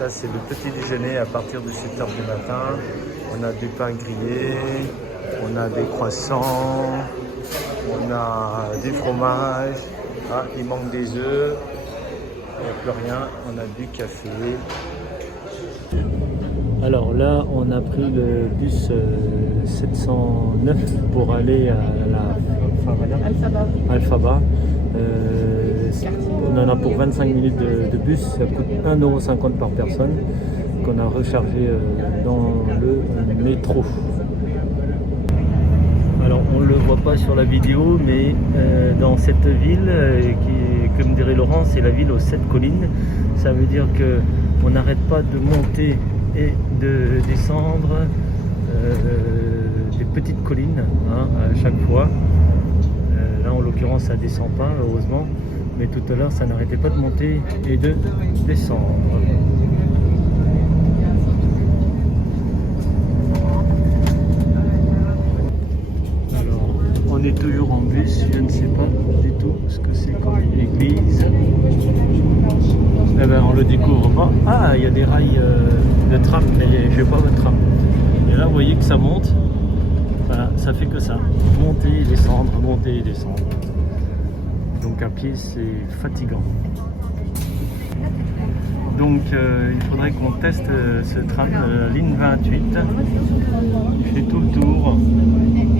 Ça, c'est le petit déjeuner à partir de 7 h du matin. On a du pain grillé, on a des croissants, on a du fromage. Ah, il manque des œufs. Il n'y a plus rien. On a du café. Alors là, on a pris le bus 709 pour aller à la Alphaba. On en a pour 25 minutes de bus, ça coûte 1,50 € par personne qu'on a rechargé dans le métro. Alors on ne le voit pas sur la vidéo, mais dans cette ville, qui, comme dirait Laurent, c'est la ville aux 7 collines. Ça veut dire qu'on n'arrête pas de monter et de descendre des petites collines à chaque fois. Là en l'occurrence ça descend pas heureusement, mais tout à l'heure ça n'arrêtait pas de monter et de descendre. Alors on est toujours en bus, je ne sais pas du tout ce que c'est comme église. Eh ben on le découvre pas. Ah, il y a des rails de tram, mais je vois pas votre tram. Et là vous voyez que ça monte. Voilà, ça fait que ça. Monter et descendre, monter et descendre. Donc à pied c'est fatigant. Donc il faudrait qu'on teste ce tram, ligne 28. Il fait tout le tour.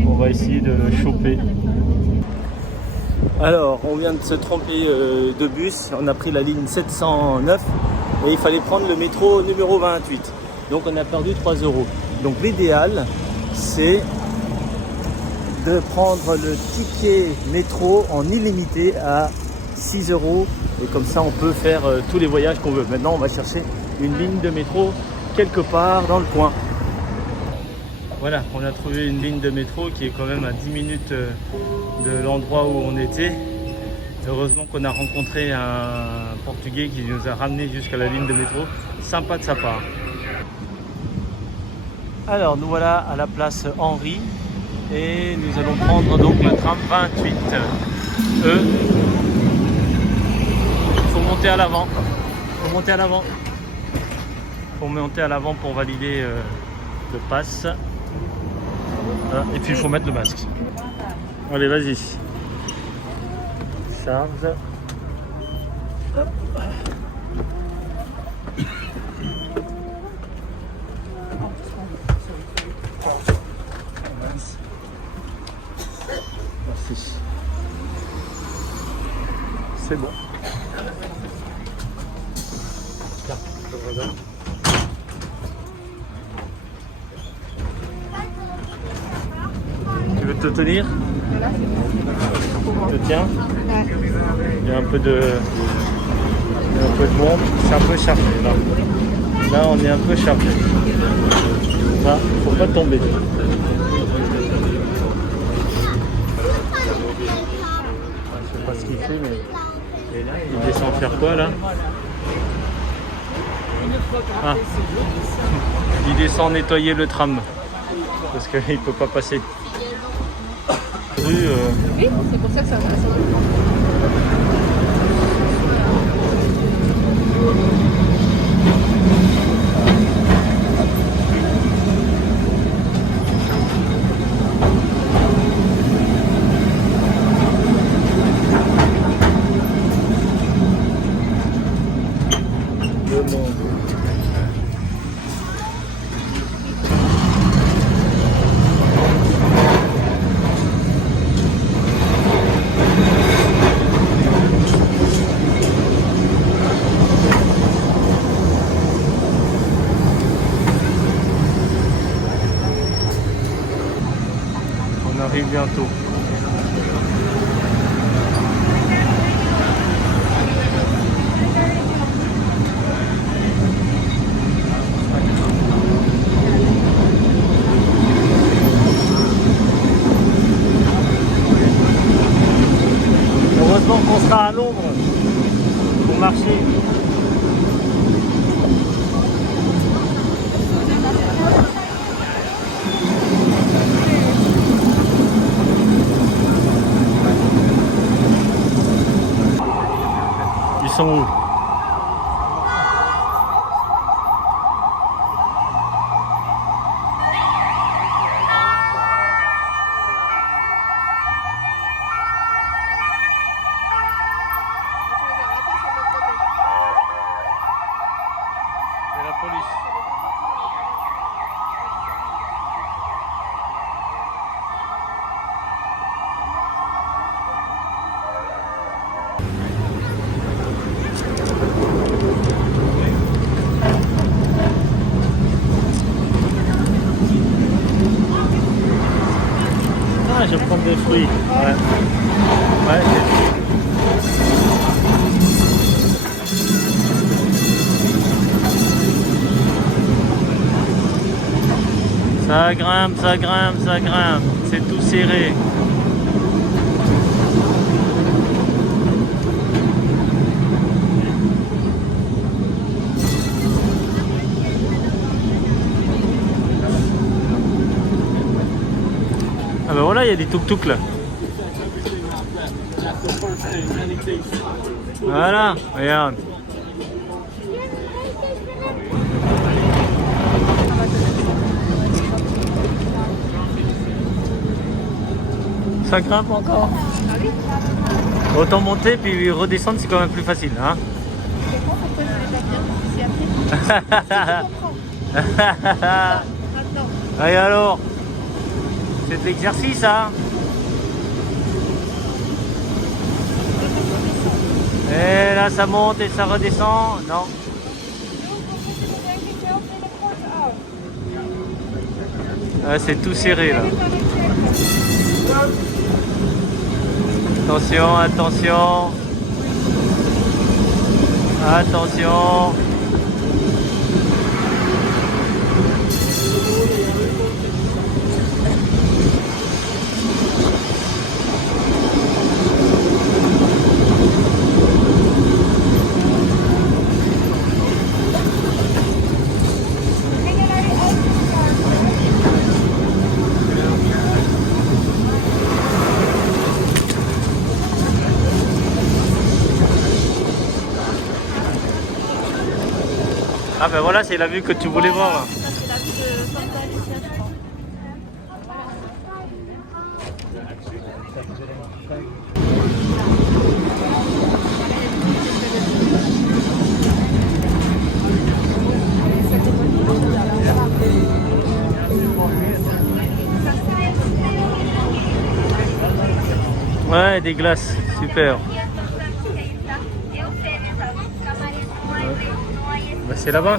On va essayer de le choper. Alors on vient de se tromper de bus. On a pris la ligne 709 et il fallait prendre le métro numéro 28. Donc on a perdu 3 €. Donc l'idéal c'est de prendre le ticket métro en illimité à 6 € et comme ça on peut faire tous les voyages qu'on veut. Maintenant on va chercher une ligne de métro quelque part dans le coin. Voilà, on a trouvé une ligne de métro qui est quand même à 10 minutes de l'endroit où on était. Heureusement qu'on a rencontré un Portugais qui nous a ramené jusqu'à la ligne de métro. Sympa de sa part. Alors nous voilà à la place Henri. Et nous allons prendre donc le tram 28E. Il faut monter à l'avant. Faut monter à l'avant pour valider le pass. Et puis il faut mettre le masque. Allez, vas-y. Charge. Hop. Merci. C'est bon. Tu veux te tenir? Je te tiens. Il y a un peu de monde. C'est un peu chargé là. Là on est un peu chargé. Là, faut pas tomber. Je sais pas ce qu'il fait, mais il descend faire quoi là? Ah. Il descend nettoyer le tram parce qu'il peut pas passer. Oui, c'est pour ça que c'est intéressant. On arrive bientôt. Heureusement qu'on sera à l'ombre pour marcher. police. Ah, je vais prendre des fruits. Ouais. Ouais, ça grimpe, ça grimpe, ça grimpe. C'est tout serré. Ah ben voilà, il y a des tuk-tuk là. Voilà, regarde. Ça grimpe encore. Ah oui. Autant monter puis redescendre, c'est quand même plus facile, hein. Je comprends pourquoi je voulais pas bien. C'est après. Maintenant. Et alors, c'est de l'exercice, hein. Et là, ça monte et ça redescend. Non. Ah, c'est tout serré là. Attention, attention. Attention. Ah ben voilà, c'est la vue que tu voulais voir là. Ça, c'est la vue de Santa Lucia, je crois. Ouais, des glaces, super. Bah, c'est là-bas.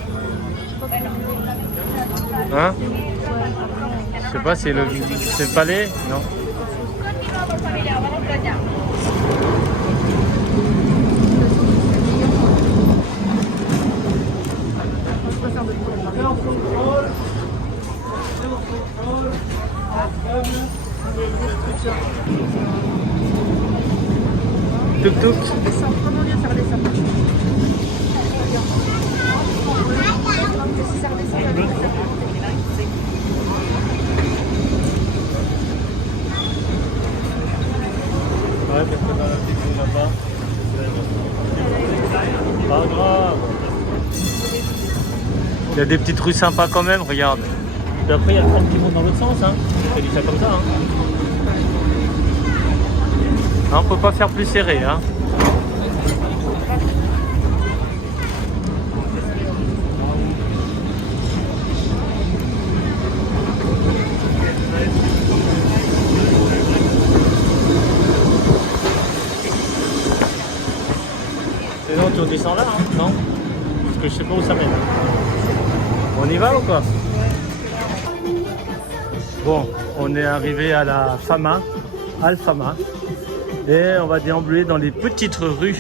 Hein? Je sais pas, c'est le palais? Non. Tuk-tuk. Descends, comment bien ça redescend. Si ça redescend, ça redescend. Ouais, parce que dans la petite rue là-bas. Pas grave. Il y a des petites rues sympas quand même, regarde. Et après, il y a le tram qui monte dans l'autre sens. Hein. Je te dis ça comme ça. Hein. Ah, on peut pas faire plus serré. Hein. Sinon, tu redescends là, hein, non? Parce que je sais pas où ça mène. On y va ou quoi? Bon, on est arrivé à la Fama, Alfama, et on va déambuler dans les petites rues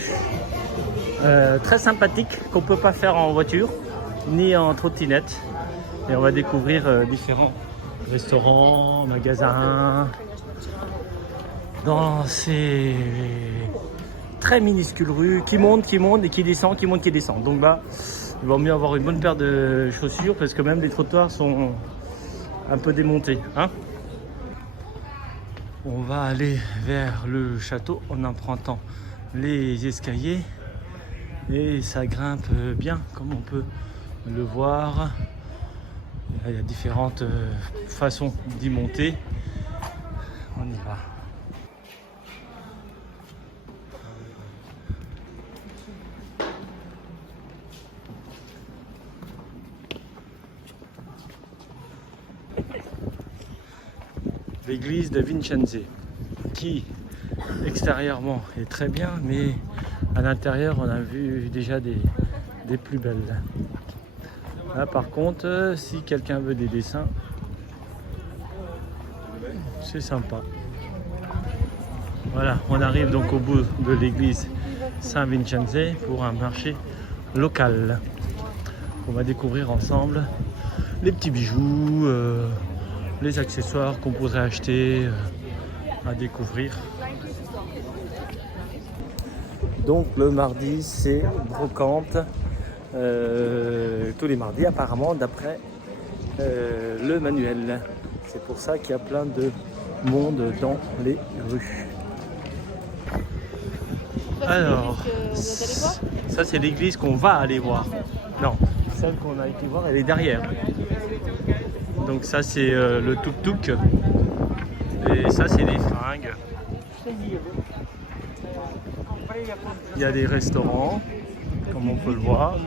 très sympathiques qu'on peut pas faire en voiture ni en trottinette. Et on va découvrir différents restaurants, magasins dans ces très minuscules rues qui montent et qui descendent, qui montent, qui descendent. Donc bah, il vaut mieux avoir une bonne paire de chaussures parce que même les trottoirs sont un peu démontés. Hein. On va aller vers le château en empruntant les escaliers et ça grimpe bien comme on peut le voir. Il y a différentes façons d'y monter. On y va. l'église de Vincennes, qui extérieurement est très bien, mais à l'intérieur on a vu déjà des plus belles. Là par contre, si quelqu'un veut des dessins, c'est sympa. Voilà, on arrive donc au bout de l'église Saint-Vincenze pour un marché local. On va découvrir ensemble les petits bijoux, les accessoires qu'on pourrait acheter à découvrir. Donc le mardi c'est brocante, tous les mardis apparemment d'après le manuel. C'est pour ça qu'il y a plein de monde dans les rues. Alors, ça c'est l'église qu'on va aller voir. Non, celle qu'on a été voir, elle est derrière. Donc ça c'est le tuk-tuk. Et ça c'est des fringues. Il y a des restaurants, comme on peut le voir.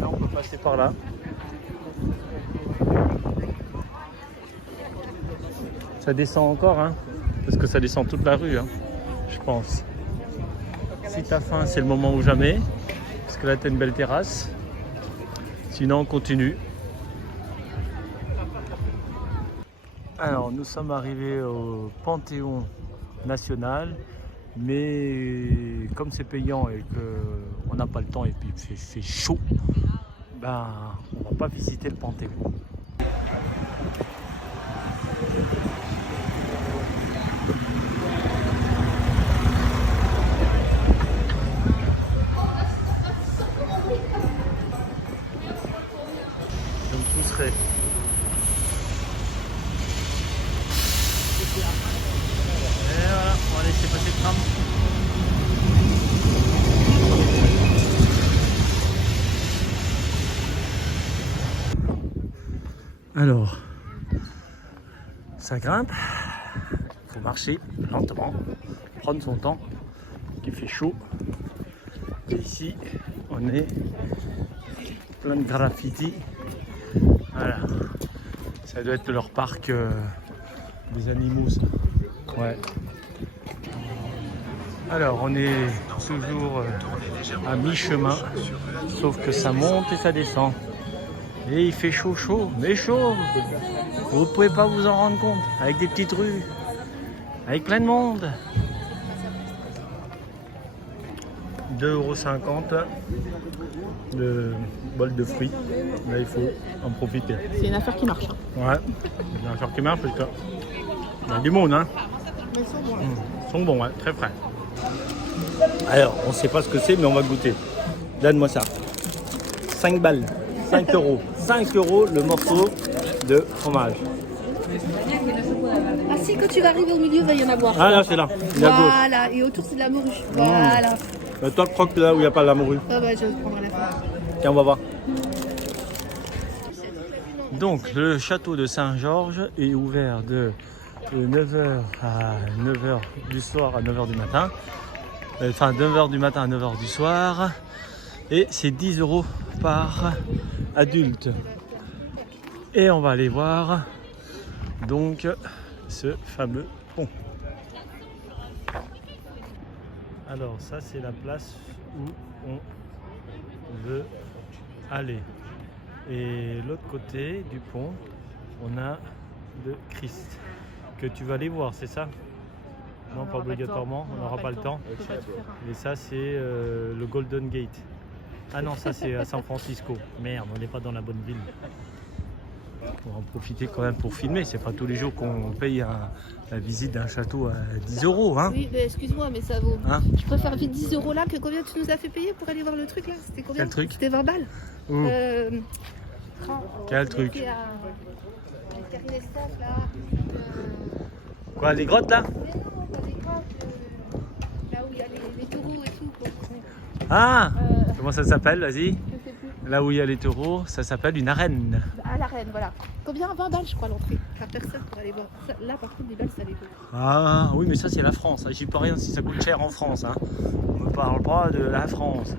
Là on peut passer par là. Ça descend encore, hein, parce que ça descend toute la rue, hein, je pense. Si t'as faim, c'est le moment ou jamais, parce que là t'as une belle terrasse. Sinon on continue. Alors nous sommes arrivés au Panthéon National, mais comme c'est payant et qu'on n'a pas le temps et puis c'est chaud, ben on va pas visiter le Panthéon. Donc tout serait. Et voilà, on va laisser passer le tram. Alors, ça grimpe, il faut marcher lentement, prendre son temps, il fait chaud. Et ici, on est plein de graffiti. Voilà, ça doit être leur parc des animaux, ça. Ouais. Alors, on est toujours à mi-chemin, sauf que ça monte et ça descend. Et il fait chaud, mais chaud. Vous ne pouvez pas vous en rendre compte. Avec des petites rues, avec plein de monde. 2,50 € le bol de fruits. Là, il faut en profiter. C'est une affaire qui marche. Ouais, c'est une affaire qui marche parce que il y a du monde, hein. Mais ils sont bons. Ils sont bons, ouais, très frais. Alors, on ne sait pas ce que c'est, mais on va goûter. Donne-moi ça. 5 balles, 5 €. 5 € le morceau de fromage. Ah si, quand tu vas arriver au milieu, il va y en avoir. Ah là, c'est là, il est à gauche. Voilà, et autour c'est de la morue. Voilà. Toi, croque là où il n'y a pas la morue. Ah bah, je prendrai la fin. Tiens, on va voir. Donc, le château de Saint-Georges est ouvert de 9h à 9h du soir à 9h du matin. Enfin, de 9h du matin à 9h du soir. Et c'est 10 € par adulte. Et on va aller voir donc ce fameux pont. Alors ça c'est la place où on veut aller. Et l'autre côté du pont, on a le Christ que tu vas aller voir, c'est ça? Non, pas obligatoirement, on n'aura pas le temps. Et ça c'est le Golden Gate. Ah non, ça c'est à San Francisco. Merde, on n'est pas dans la bonne ville. On va en profiter quand même pour filmer. C'est pas tous les jours qu'on paye la visite d'un château à 10 €. Hein. Oui, mais excuse-moi, mais ça vaut. Hein, Je préfère vite 10 € là que combien tu nous as fait payer pour aller voir le truc là? C'était combien? quel truc? C'était 20 balles. Où Quand Quel on truc? était à Carnestaf, là. Quoi, les grottes là? Mais non, pas des grottes. Là où il y a les taureaux et tout. Ah, comment ça s'appelle? Vas-y. Je sais plus. Là où il y a les taureaux, ça s'appelle une arène. À l'arène, voilà. Combien? 20 balles, je crois, l'entrée. Par personne pour aller voir. Là, par contre, des balles, ça les vaut. Ah oui, mais ça c'est la France. J'y peux rien si ça coûte cher en France. Hein. On ne parle pas de la France.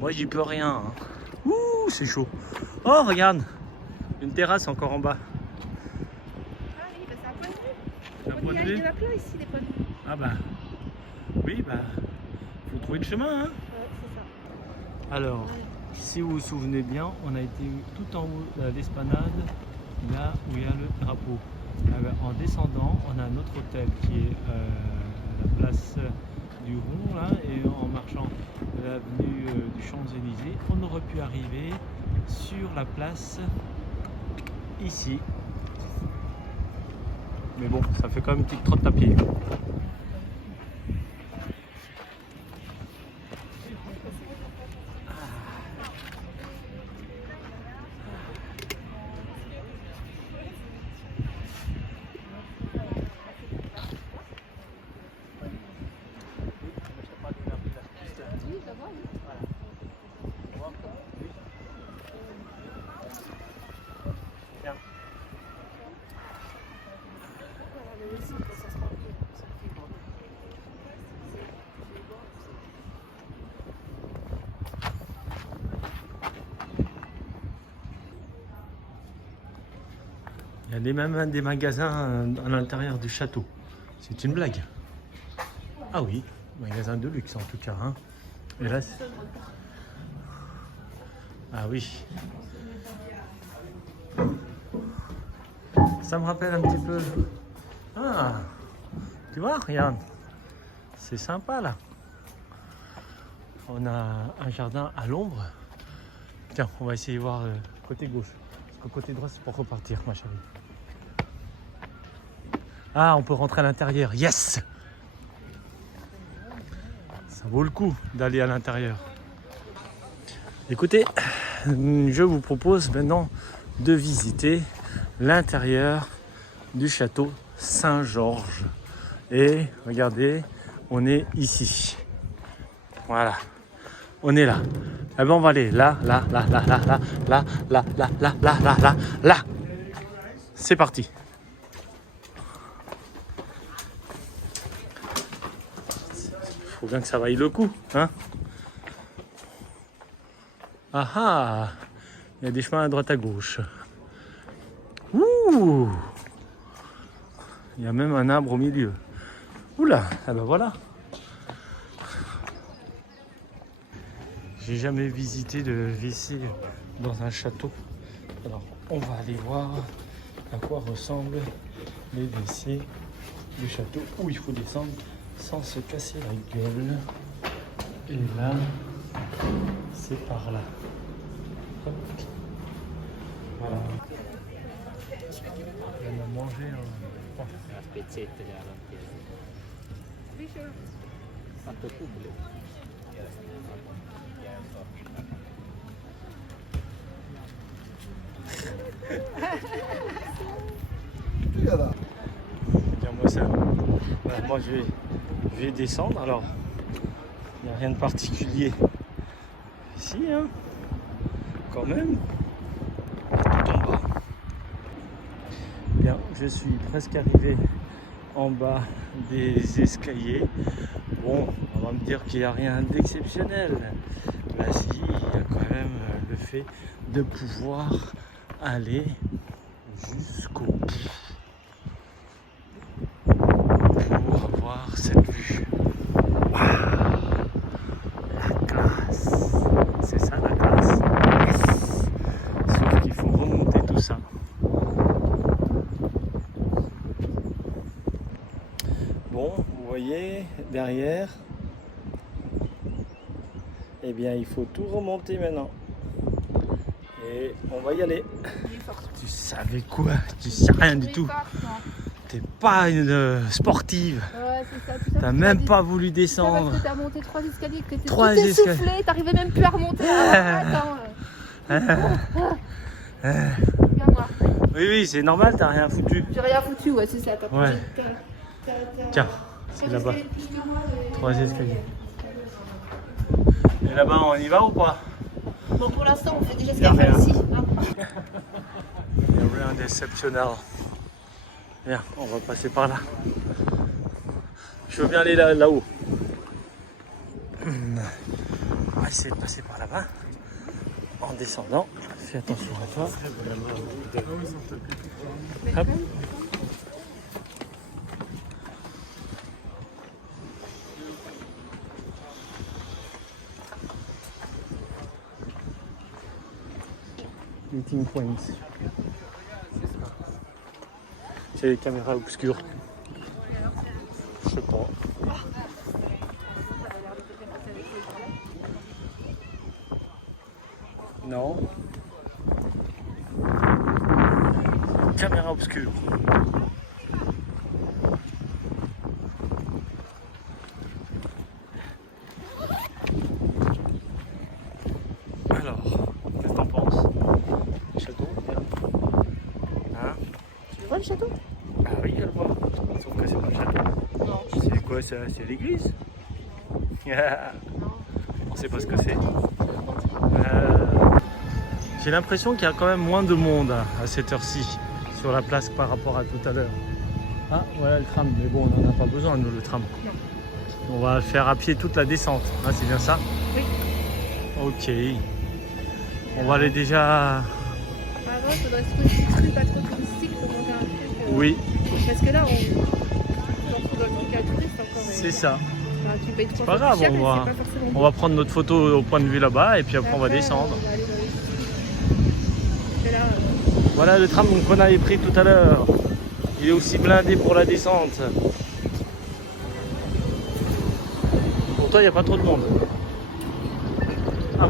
Moi j'y peux rien. Hein. Ouh, c'est chaud. Oh, regarde, une terrasse encore en bas. il de vue. y en a plein ici, des points de vue. Ah bah, oui, bah, faut trouver le chemin, hein. Ouais, c'est ça. Alors, si vous vous souvenez bien, on a été tout en haut de l'esplanade, là où il y a le drapeau. En descendant, on a un autre hôtel qui est la place du Rond, là, et en marchant l'avenue du Champs-Élysées, on aurait pu arriver sur la place ici. Mais bon, ça fait quand même une petite trotte à pied. Oui, d'abord, oui. Bien. Il y a même des magasins à l'intérieur du château. C'est une blague. Ah oui, magasin de luxe en tout cas. Hein. Et là, ah oui. Ça me rappelle un petit peu. Ah, tu vois, regarde. C'est sympa là. On a un jardin à l'ombre. Tiens, on va essayer de voir le côté gauche. Parce que le côté droit, c'est pour repartir, ma chérie. Ah, on peut rentrer à l'intérieur. Yes! Ça vaut le coup d'aller à l'intérieur. Écoutez, je vous propose maintenant de visiter l'intérieur du château Saint-Georges. Et regardez, on est ici. Voilà, on est là. Eh ben on va aller là. C'est parti. Faut bien que ça vaille le coup, hein. Ah ah, il y a des chemins à droite à gauche. Ouh, il y a même un arbre au milieu. Oula, ah ben voilà. J'ai jamais visité de WC dans un château. Alors, on va aller voir à quoi ressemblent les WC du château où il faut descendre sans se casser la gueule. Et là, c'est par là. Hop. Voilà. On a mangé un... Regarde-moi ça. Voilà, moi je vais descendre. Alors, il n'y a rien de particulier ici, hein. Quand même. Tout en bas. Bien, je suis presque arrivé en bas des escaliers. Bon, on va me dire qu'il n'y a rien d'exceptionnel. Bah si, il y a quand même le fait de pouvoir aller jusqu'au bout pour avoir cette vue. Waouh, la classe. C'est ça la classe. Yes. Sauf qu'il faut remonter tout ça. Bon, vous voyez derrière, eh bien il faut tout remonter maintenant. Et on va y aller. Tu savais quoi? Tu sais rien du tout. T'es pas une sportive. Ouais, c'est ça. Tout ça T'as même pas voulu descendre. Parce que t'as monté 3 escaliers, que t'étais tout 3 escaliers. essoufflé, t'arrivais même plus à remonter. Attends. Viens voir. Oui, oui, c'est normal, t'as rien foutu. J'ai rien foutu, ouais, c'est ça. Ouais. Tiens, c'est là-bas. 3 escaliers. Et là-bas, on y va ou pas? Bon, pour l'instant, on fait déjà ce Y a qu'il y a rien. ici. Hein. Il n'y a rien d'exceptionnel. Viens, on va passer par là. Je veux bien aller là-haut. On va essayer de passer par là-bas. En descendant. Fais attention à toi. Hop. Meeting Point. C'est les caméras obscures. Je sais pas. Non. Caméra obscure. Alors, qu'est-ce que t'en penses? Le château, bien. Hein? Tu vois le château? Ah oui, elle voit. Sauf que c'est pas le château. Non. C'est quoi ça? C'est l'église? On sait pas ce que c'est. J'ai l'impression qu'il y a quand même moins de monde à cette heure-ci sur la place par rapport à tout à l'heure. Ah, voilà le tram, mais bon, on n'en a pas besoin, nous, le tram. Non. On va faire à pied toute la descente. Ah, c'est bien ça? Oui. Ok. On va aller déjà... Avant, il faudrait se trouver des trucs pas trop touristiques pour monter un truc. Oui, Parce que là, on se retrouve dans le truc à touristes encore. c'est ça. Enfin, tu payes 3 C'est pas grave, cher, on mais va- c'est pas forcément On bon. va prendre notre photo au point de vue là-bas et puis après on va descendre. On va aller dans les... Mais là, Voilà le tram qu'on avait pris tout à l'heure. Il est aussi blindé pour la descente. Pourtant il n'y a pas trop de monde. Ah,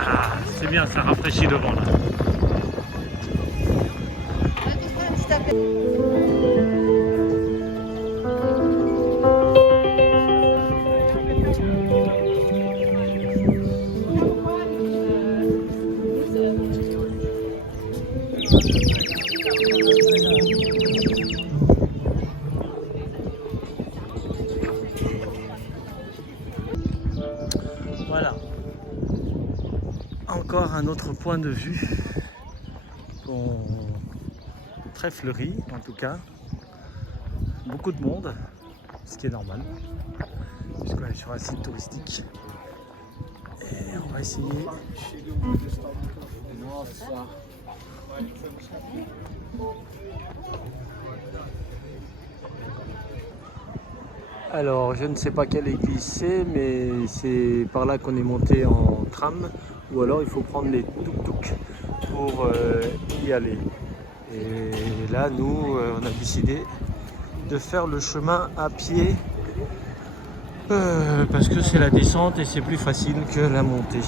Ah, c'est bien, ça rafraîchit le vent là. un petit appel. Voilà. Encore un autre point de vue. Bon, très fleuri en tout cas. Beaucoup de monde, ce qui est normal, puisqu'on est sur un site touristique. Et on va essayer. Alors, je ne sais pas quelle église c'est, mais c'est par là qu'on est monté en tram, ou alors il faut prendre les tuk-tuk pour y aller. Et là, nous, on a décidé de faire le chemin à pied parce que c'est la descente et c'est plus facile que la montée.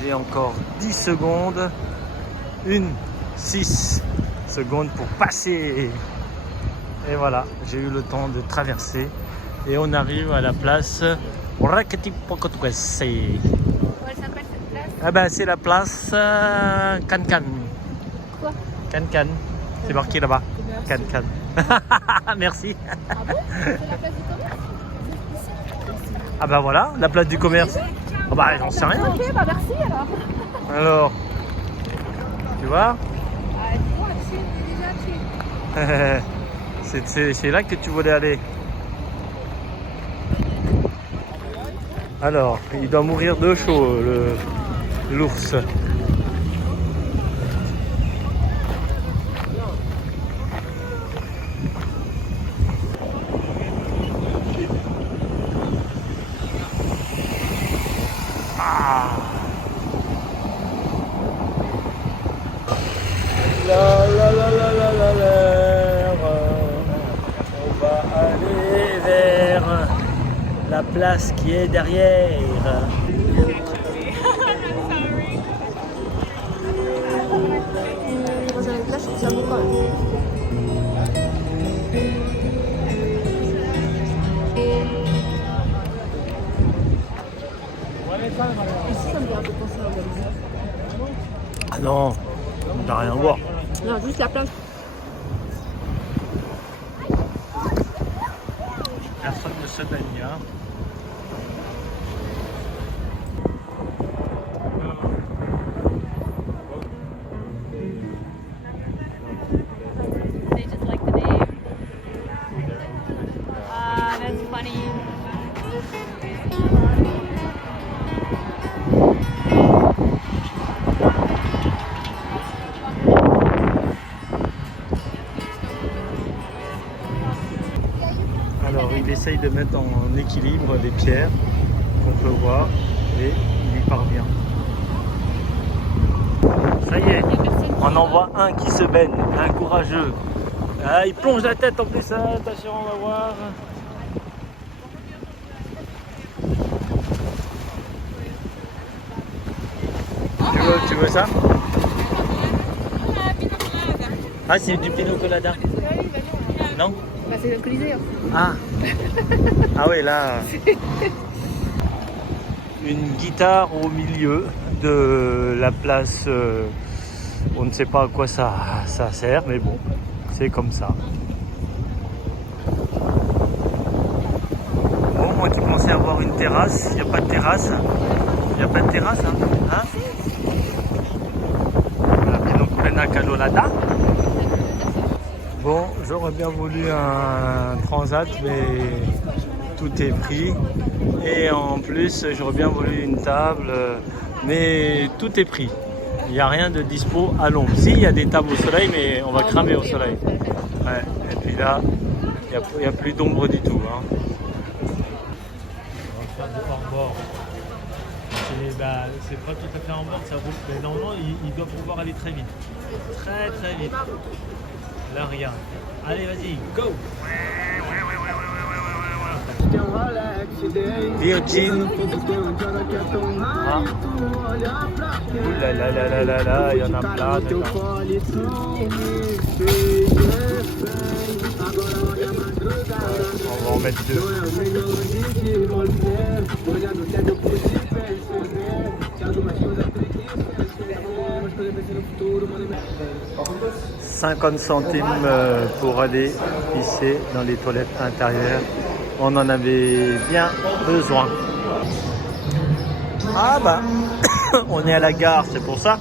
J'ai encore 10 secondes, 6 secondes pour passer. Et voilà, j'ai eu le temps de traverser et on arrive à la place Raketipokotuese. Comment elle s'appelle cette place? Ah ben c'est la place Can-Can. Quoi? Can-Can, c'est marqué là-bas. Can-Can. Merci. Ah bon? C'est la place du commerce? Ah ben voilà, la place du commerce. Ah bah j'en sais rien. Ok, bah merci alors. Alors, tu vois, Ah, toi, tu es déjà tu. c'est là que tu voulais aller. Alors, il doit mourir de chaud, l'ours. Ah. On va aller vers la place qui est derrière. Moi j'en ai là, je trouve ça beau quand même. Ici ça me vient un peu penser à Wallis. Ah non, on n'a rien à voir. Non, juste la place. Personne ne se baigne. Hein. They just like the name. Ah, that's funny. Alors il essaye de mettre en équilibre les pierres qu'on peut voir et il y parvient. Ça y est, on en voit un qui se baigne, un courageux. Ah, il plonge la tête en plus, ah, attention, on va voir. Tu veux ça? Ah, c'est du pino colada. Non? Bah, c'est le Colisée. Ah. Ah oui, là. Une guitare au milieu de la place. On ne sait pas à quoi ça sert, mais bon, c'est comme ça. Bon, moi qui pensais avoir une terrasse, il n'y a pas de terrasse. Il n'y a pas de terrasse, hein? Pina colada. Bon, j'aurais bien voulu un transat, mais tout est pris. Et en plus, j'aurais bien voulu une table, mais tout est pris. Il n'y a rien de dispo à l'ombre. Si, il y a des tables au soleil, mais on va cramer au soleil. Ouais. Et puis là, il n'y a plus d'ombre du tout. Hein. On va faire du hors-bord. C'est pas tout à fait en bord, ça roule. Mais normalement, il doit pouvoir aller très vite. Très très vite. Là, regarde. Allez, vas-y, go! Virgin. Ah. Ouh là là là là là là, il y en a plein dedans. On va en mettre deux. 50 centimes pour aller pisser dans les toilettes intérieures. On en avait bien besoin. Ah bah, on est à la gare, c'est pour ça.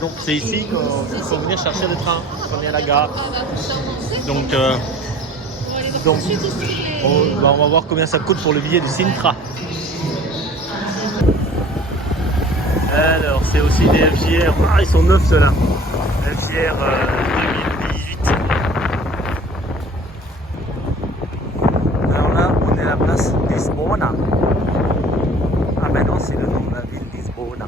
Donc c'est ici qu'il faut venir chercher le train. On est à la gare. Donc on va voir combien ça coûte pour le billet de Sintra. Alors c'est aussi des FJR. Ah, ils sont neufs ceux-là. FJR 2018. Alors là, on est à la place Lisbona. Ah ben non, c'est le nom de la ville, Lisbona.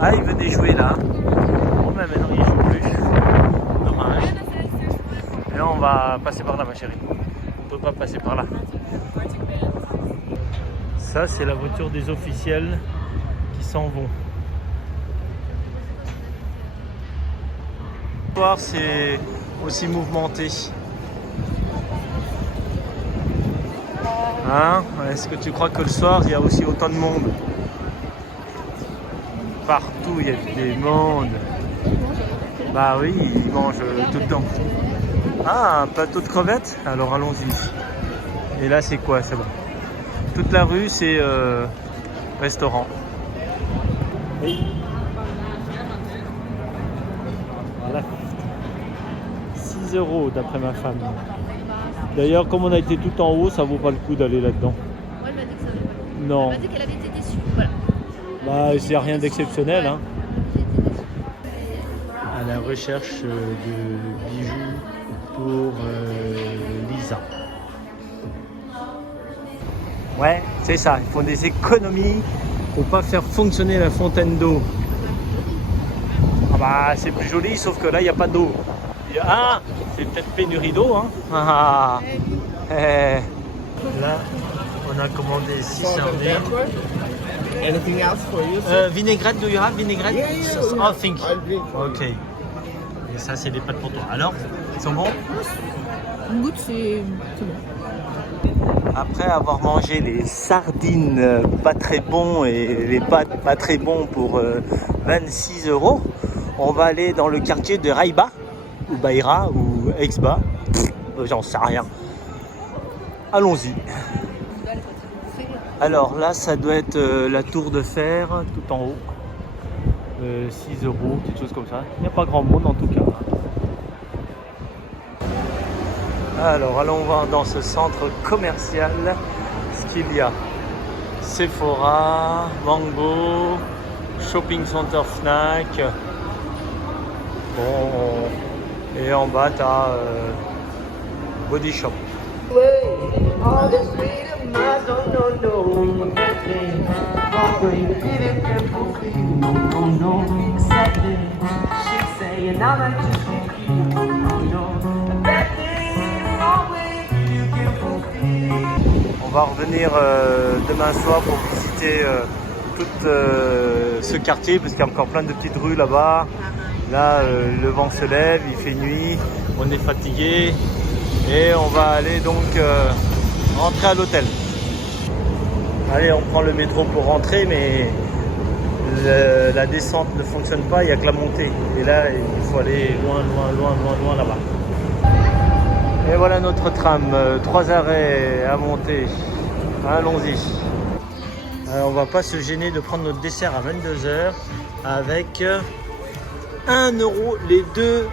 Ah, il venait jouer là. Bon ben maintenant il joue plus. Dommage. Et là on va passer par là ma chérie. On peut pas passer par là. Ça c'est la voiture des officiels qui s'en vont. Le soir c'est aussi mouvementé. Hein? Est-ce que tu crois que le soir il y a aussi autant de monde? Partout il y a des mondes. Bah oui, ils mangent tout le temps. Ah, un plateau de crevettes? Alors allons-y. Et là c'est quoi ça? Toute la rue c'est restaurant. Oui. Voilà. 6 € d'après ma femme. D'ailleurs, comme on a été tout en haut, ça vaut pas le coup d'aller là-dedans. Ouais, elle m'a dit que ça valait pas le coup. Non. Elle m'a dit qu'elle avait été déçue. Voilà. Bah, c'est rien d'exceptionnel. Hein. À la recherche de bijoux pour Lisa. Ouais, c'est ça. Ils font des économies pour pas faire fonctionner la fontaine d'eau. Ah bah, c'est plus joli, sauf que là, il n'y a pas d'eau. Ah, c'est peut-être pénurie d'eau. Hein. Ah. Là, on a commandé 6 sardines. Anything else for you? Vinaigrette, do you have vinaigrette? Yeah, yeah, yeah. Oh, thank you. I'll drink for you. Ok. Et ça, c'est des pâtes pour toi. Alors, ils sont bons? Une goutte, c'est bon. Après avoir mangé les sardines pas très bons et les pâtes pas très bons pour 26 €, on va aller dans le quartier de Raiba, ou Baïra, ou Exba. J'en sais rien. Allons-y. Alors là, ça doit être la tour de fer, tout en haut. 6 €, quelque chose comme ça. Il n'y a pas grand monde en tout cas. Alors, allons voir dans ce centre commercial ce qu'il y a. Sephora, Mango, Shopping Center Fnac. Bon, et en bas, tu as Body Shop. On va revenir demain soir pour visiter tout ce quartier parce qu'il y a encore plein de petites rues là-bas. Là, le vent se lève, il fait nuit, on est fatigué et on va aller donc rentrer à l'hôtel. Allez, on prend le métro pour rentrer, mais la descente ne fonctionne pas, il n'y a que la montée. Et là, il faut aller loin là-bas. Et voilà notre tram, 3 arrêts à monter. Allons-y. On va pas se gêner de prendre notre dessert à 22 h avec 1 € les deux.